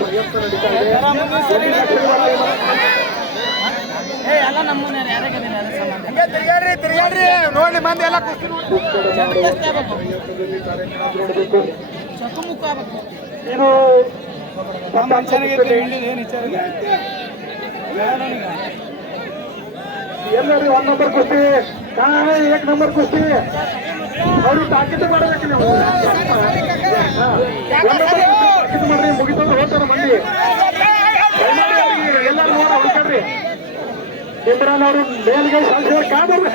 ಪ್ರಯತ್ನ ನಡೀತಾ ಇದೆ. ನೋಡಿ ಮಂದಿ ಎಲ್ಲ ಇದು ಎಲ್ಲರೂ 1 ನಂಬರ್ ಕುಸ್ತಿ, ಕಾಣೆ 1 ನಂಬರ್ ಕುಸ್ತಿ ಅವ್ರಿಗೆ ತಾಕೀತು ಮಾಡಬೇಕು. ನೀವು 1 ನಂಬರ್ ತಾಕೀತು ಮಾಡ್ರಿ, ಮುಗಿತಂದ್ರೆ ಹೋಗ್ತಾರ ಮಂದಿ. ಎಲ್ಲರೂ ನೋಡ ಹುಡುಕ್ರಿ. ಇಮ್ರಾನ್ ಅವರು ಮೇಲ್ಗೈ ಸಂಸದರ ಕಾಬೂರ್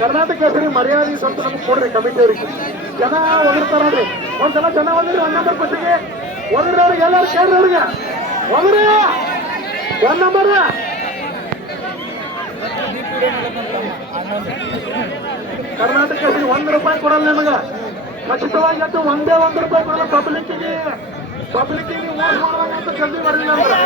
ಕರ್ನಾಟಕ ಹೆಸರಿ ಮರ್ಯಾದೆ ಸ್ವಲ್ಪ ನಮ್ಗೆ ಕೊಡ್ರಿ ಕಮಿಟಿಯವ್ರಿಗೆ. ಜನ ಒದರ್ತಾರ್ರಿ, ಒಂದ್ಸಲ ಜನ ಒದ್ರಿ 1 ನಂಬರ್ ಕುಸ್ತಿಗೆ ಒದ್ರವ್ರಿಗೆ ಎಲ್ಲರೂ ಕೇಳ್ರಿ. ಅವ್ರಿಗೆ ಒದ್ರಿ 1 ನಂಬರ್ ಕರ್ನಾಟಕ ಹೆಸರಿ ₹1 ಕೊಡಲ್ಲ ನಿಮಗ. ಖಚಿತವಾಗಿ ಅದು ಒಂದೇ ₹1 ಕೊಡಲ್ಲ ಪಬ್ಲಿಕ್ಕಿಗೆ ವೋಟ್ ಮಾಡುವಾಗ ಅಂತ ಜಲ್ದಿ ಬರಲಿಲ್ಲ ಅಂದ್ರೆ